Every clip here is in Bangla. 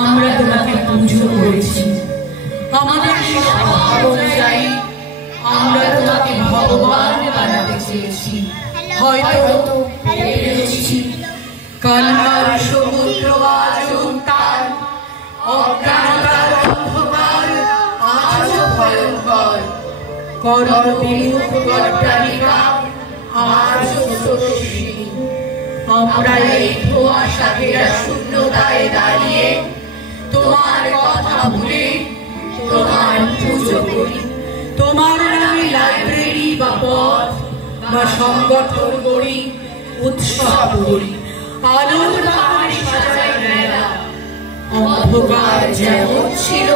আমরা তোমাকে পুজো করেছি। আমাদের স্বভাব অনুযায়ী আমরা তোমাকে ভগবান বানাতে চেয়েছি। হয়তো পেরেছি। কান্নার সমুদ্র আজ উত্তাল, অজ্ঞানতার অন্ধকার আজও ভয়ঙ্কর। করণ বিমুখ গড্ডালিকা আজও স্রোতস্বিনী। আমরা এই ধোঁয়াশা ঘেরা শূন্যতায় দাঁড়িয়ে তোমার কথা ভুলে তোমার পুজো করি। তোমার নামে লাইব্রেরি বা পথ বা সংগঠন করি, উৎসব করি, আলোর বাগানে সাজাই মেলা। অন্ধকার যেমন ছিল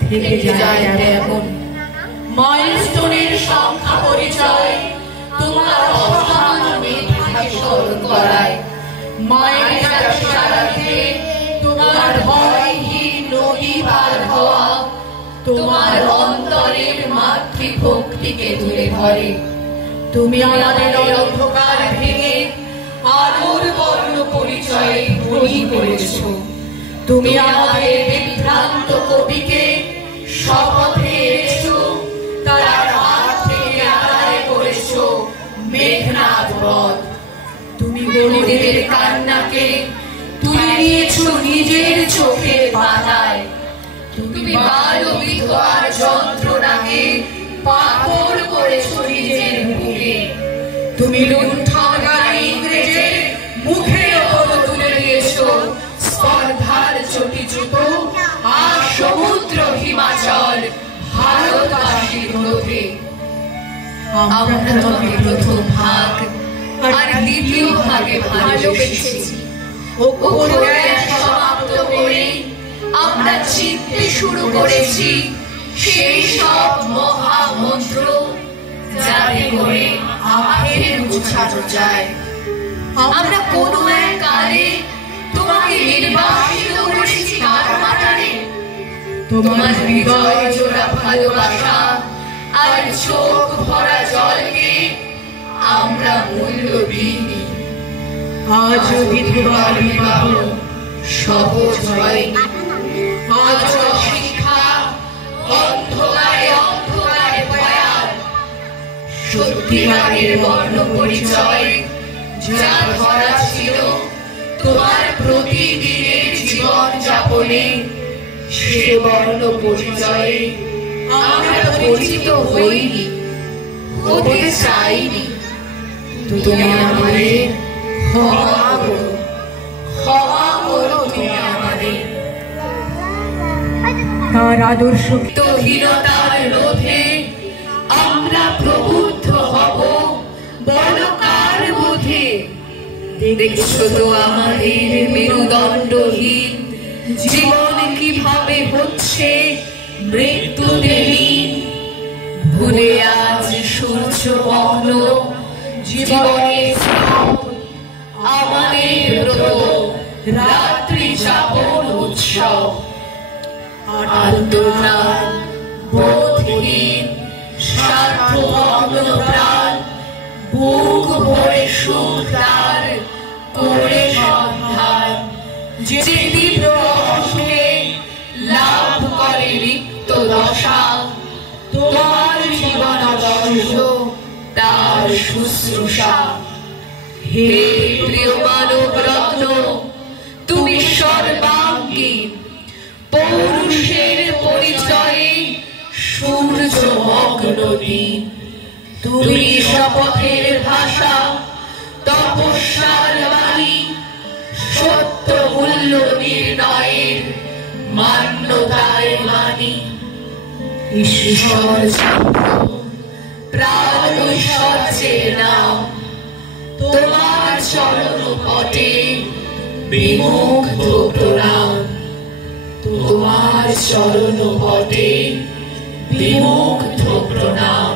থেকে যায় তেমন। মাইলস্টোনের সংখ্যা পরিচয় তোমার অসামান্য মেধাকে স্মরণ করায়। মায়ের সারাতে তোমার ভয়হীন নদী পার হওয়া তোমার অন্তরের মাতৃভক্তিকে তুলে ধরে। তুমি আমাদের অন্ধকার ভেঙে আলোর বর্ণ পরিচয়ে ধনী করেছ। তুমি আমাদের বিভ্রান্ত কবিকে শপথে এনেছ, তার হাত থেকে আদায় করেছ মেঘনাদ হ্রদ। তুমি গরিবের কান্নাকে তুলে নিয়েছ নিজের চোখের পাতায়। তুমি বাল বিধবার যন্ত্রণাকে পাথর করেছ নিজের বুকে। তুমি লুণ্ঠনকারী ইংরেজের মুখের ওপর তুলে দিয়েছ স্পর্ধার চটিজুতো আর সমুদ্র হিমাচল ভারতবাসীর মধ্যে। আমরা তোমাকে প্রথম ভাগ আর দ্বিতীয় ভাগে ভালোবেসেছি। সমাপ্ত করে আমরা চিনতে শুরু করেছি সেই সব মহামন্ত্র যাতে করে আমাদের বুঝানো যায়। আমরা কোনো এক কালে তোমাকে নির্বাসিত করেছি কারমাটারে। তোমার হৃদয় জোড়া ভালোবাসা আর চোখ ভরা জলকে আমরা মূল্য দিইনি। আজ বিধবার বিবাহ সহজ হয়নি। আজ শিক্ষা অন্ধকারে অন্ধকারে ভয়াল। সত্যিকারের বর্ণ পরিচয় যা ধরা ছিল তোমার প্রতিদিনের জীবন যাপনে, সে বর্ণ পরিচয়ে আমরা পরিচিত হইনি, হতে চাইনি। তুমি আমাদের ক্ষমা করো, ক্ষমা করো তুমি আমাদের। তার আদর্শ হীনতার রোধে আমরা প্রবুদ্ধ হব বড়কার বোধে। দেখছো তো আমাদের মেরুদণ্ডহীন জীবন কিভাবে হচ্ছে মৃত্যুতে লীন। ভুলে আজ সূর্য মগ্ন জীবনের আমাদের ব্রত রাত্রি যাপন উৎসব। আত্মনাদ বোধহীন স্বার্থভগ্ন প্রাণ বুক ভরে সুখ তার করে সন্ধান। যে তীব্র অসুখে লাভ করে রিক্ত দশা, তোমার জীবন আদর্শ তার শুশ্রূষা। হে প্রিয় মানব রত্ন, তুমি সর্বাঙ্গীন পৌরুষের পরিচয়ে সূর্য মগ্ন দিন। তুমি শপথের ভাষা, তপস্যার বাণী, সত্য মূল্য নির্ণয়ের মান্যতায় মানি। ঈশ্বর প্রাণ ঐশ্বর্যের নাম, তোমার চরণ পটে বিমুগ্ধ প্রণাম। তোমার চরণ পটে বিমুগ্ধ প্রণাম।